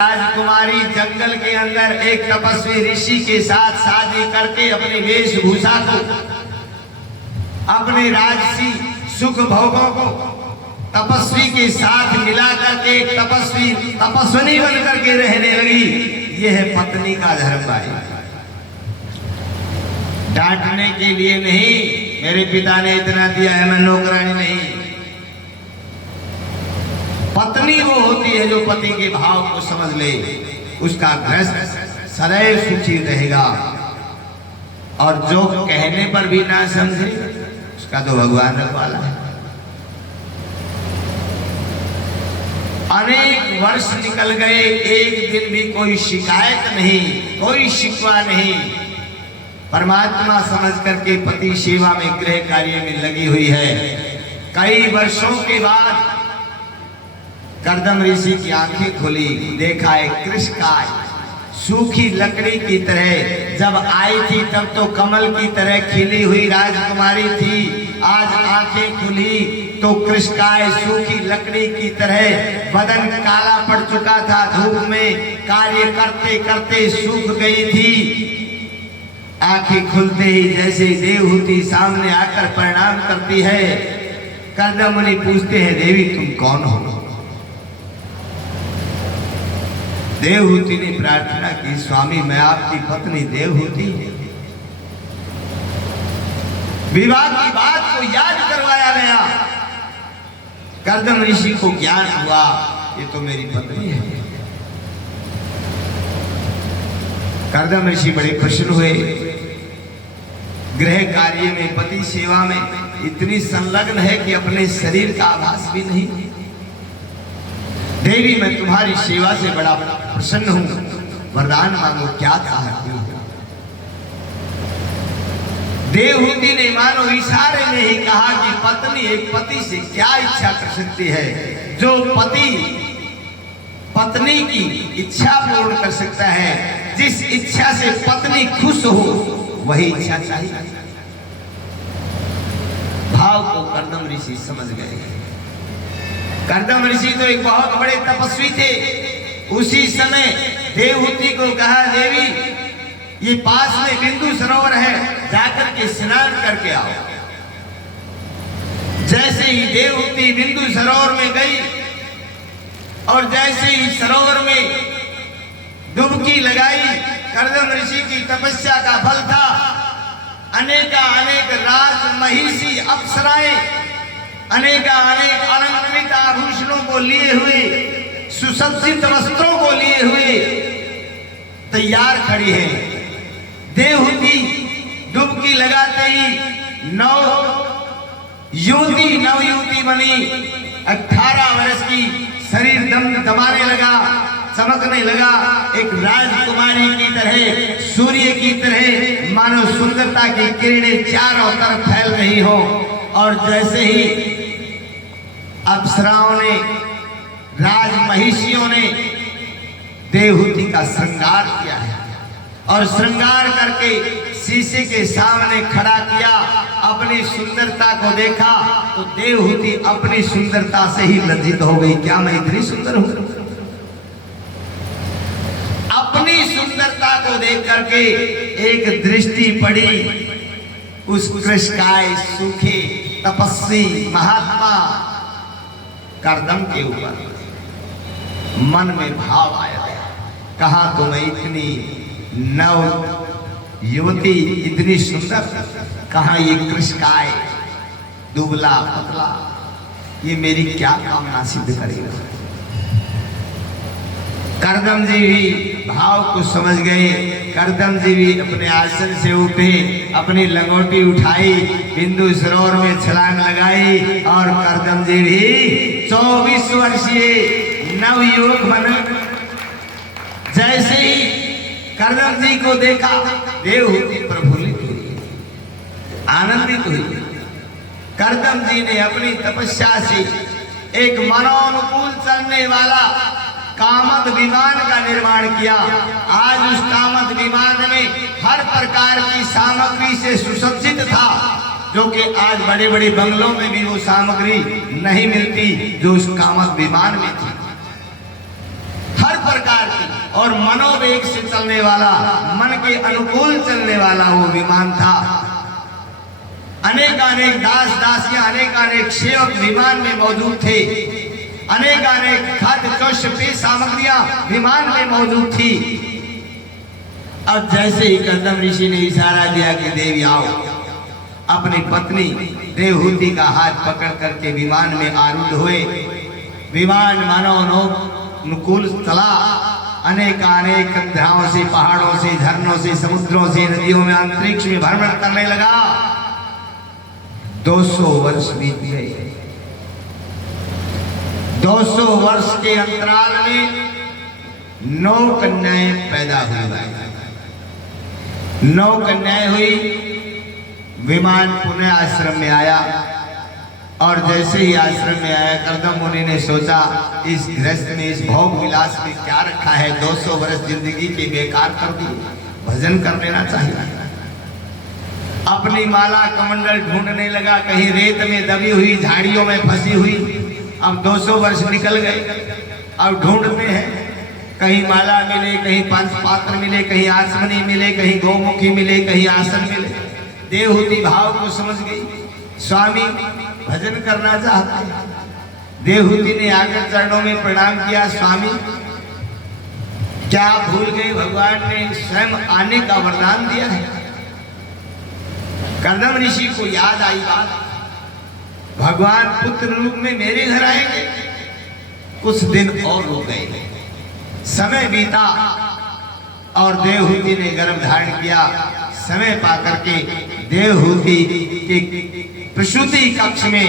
राजकुमारी जंगल के अंदर एक तपस्वी ऋषि के साथ शादी करके अपनी वेशभूषा को, अपने राजसी सुख भोगों को तपस्वी के साथ मिला करके एक तपस्विनी बन करके रहने लगी। यह है पत्नी का धर्म भाई। डांटने के लिए नहीं, मेरे पिता ने इतना दिया है, मैं नौकरानी नहीं। पत्नी वो होती है जो पति के भाव को समझ ले, उसका गृहस्थ सदैव सुखी रहेगा, और जो कहने पर भी ना समझे उसका तो भगवान रखवाला है। अनेक वर्ष निकल गए, एक दिन भी कोई शिकायत नहीं, कोई शिकवा नहीं। परमात्मा समझ करके पति सेवा में, गृह कार्य में लगी हुई है। कई वर्षों के बाद कर्दम ऋषि की आंखें खुली, देखा एक कृष्णकाय सूखी लकड़ी की तरह, जब आई थी तब तो कमल की तरह खिली हुई राजकुमारी थी। आज आंखें खुली तो कृष्णकाय सूखी लकड़ी की तरह, बदन काला पड़ चुका था, धूप में कार्य करते करते सूख गई थी। आंखें खुलते ही जैसे देवहूति सामने आकर प्रणाम करती है। कर्दम मुनि पूछते हैं, देवी तुम कौन हो? देवहूति ने प्रार्थना की, स्वामी मैं आपकी पत्नी देवहूति। विवाह की बात को याद करवाया गया। कर्दम ऋषि को ज्ञान हुआ, ये तो मेरी पत्नी है। कर्दम ऋषि बड़े प्रसन्न हुए। गृह कार्य में, पति सेवा में इतनी संलग्न है कि अपने शरीर का आभास भी नहीं। देवी मैं तुम्हारी सेवा से बड़ा प्रसन्न हूं, वरदान मांगो, क्या चाहती हो? देवहूति ने मानो इशारे में ही कहा कि पत्नी एक पति से क्या इच्छा कर सकती है? जो पति पत्नी की इच्छा पूर्ण कर सकता है, जिस इच्छा से पत्नी खुश हो, वही इच्छा चाहिए। भाव को कर्दम ऋषि समझ गए। कर्दम ऋषि तो एक बहुत बड़े तपस्वी थे। उसी समय देवहूति को कहा, देवी ये पास में बिंदु सरोवर है, जाकर के स्नान करके आओ। जैसे ही देवहूति बिंदु सरोवर में गई और जैसे ही सरोवर में डुबकी लगाई, कर्दम ऋषि की तपस्या का फल था। अनेक राज महिषी अप्सराएं अनेक अलंकृत आभूषणों को लिए हुए, सुसज्जित वस्त्रों को लिए हुए तैयार खड़ी है। देवहूति डुबकी लगाते ही नवयुवती बनी। 18 वर्ष की, शरीर दमाने लगा, चमकने लगा। एक राजकुमारी की तरह, सूर्य की तरह मानो सुंदरता की किरणें चारों तरफ फैल रही हो। और जैसे ही अप्सराओं ने, राज महिषियों ने देवहूति का श्रृंगार किया है, और श्रृंगार करके शीशे के सामने खड़ा किया, अपनी सुंदरता को देखा तो देवहूति अपनी सुंदरता से ही लज्जित हो गई। क्या मैं इतनी सुंदर हूं? अपनी सुंदरता को देख करके एक दृष्टि पड़ी उस कृष्णकाय सूखे तपस्वी महात्मा कर्दम के ऊपर। मन में भाव आया, कहा तो मैं इतनी नव युवती, इतनी सुंदर, कहा ये कृष्णकाय दुबला पतला, ये मेरी क्या कामना सिद्ध करेगा? कर्दम जी भी भाव को समझ गए। कर्दम जी भी अपने आसन से उठे, अपनी लंगोटी उठाई, बिंदु सरोवर में छलांग लगाई, और कर्दम जी भी 24 वर्षीय नवयुवक बने। जैसे ही कर्दम जी को देखा, देवहूति प्रफुल्लित हुई, आनंदित हुई। कर्दम जी ने अपनी तपस्या से एक मनोनुकूल चलने वाला कामद विमान का निर्माण किया। आज उस कामद विमान में हर प्रकार की सामग्री से सुसज्जित था, जो कि आज बड़े बड़े बंगलों में भी वो सामग्री नहीं मिलती जो उस कामद विमान में थी। हर प्रकार की और मनोवेग से चलने वाला, मन के अनुकूल चलने वाला वो विमान था। अनेकानेक दास दासियां, अनेकानेक सेवक विमान में मौजूद थे। अनेकानेक खाद्य शोष्य पेय सामग्रियां विमान में मौजूद थी। अब जैसे ही कर्दम ऋषि ने इशारा दिया कि देवी आओ, अपनी पत्नी देवहूति का हाथ पकड़ करके विमान में आरूढ़ हुए। विमान मानव अनुकूल चला। अनेकानेक कंधाओं से, पहाड़ों से, झरनों से, समुद्रों से, नदियों में, अंतरिक्ष में भ्रमण करने लगा। 200 वर्ष बीत गए। 200 वर्ष के अंतराल में 9 कन्याएं पैदा हुई। 9 कन्याएं हुई। विमान पुनः आश्रम में आया और जैसे ही आश्रम में आया, कर्दम मुनि ने सोचा इस गृहस्थ में, इस भोग विलास में क्या रखा है। 200 वर्ष जिंदगी के बेकार कर दी, भजन कर लेना चाहिए। अपनी माला कमंडल ढूंढने लगा, कहीं रेत में दबी हुई, झाड़ियों में फंसी हुई। अब 200 वर्ष निकल गए। अब ढूंढते हैं, कहीं माला मिले, कहीं पंचपात्र मिले, कहीं आसमनी मिले, कहीं गौमुखी मिले, कहीं आसन मिले। देवहूति भाव को समझ गई, स्वामी भजन करना चाहते हैं। देवहूति ने आकर चरणों में प्रणाम किया, स्वामी क्या आप भूल गए, भगवान ने स्वयं आने का वरदान दिया है। कर्दम ऋषि को याद आई बात, भगवान पुत्र रूप में मेरे घर आएंगे। कुछ दिन और रुक गए। समय बीता और देवहूति ने गर्भ धारण किया। समय पाकर के देवहूति के प्रसूति कक्ष में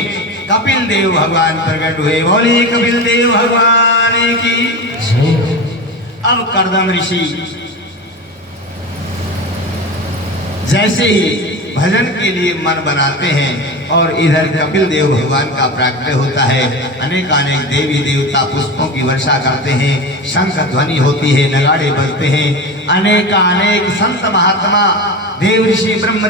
कपिल देव भगवान प्रकट हुए। बोलिए कपिल देव भगवान की। अब कर्दम ऋषि जैसे ही भजन के लिए मन बनाते हैं और इधर कपिल देव भगवान का प्राकट्य होता है। अनेकानेक देवी देवता पुष्पों की वर्षा करते हैं, शंख ध्वनि होती है, नगाड़े बजते हैं। अनेकानेक संत महात्मा, देव ऋषि, ब्रह्म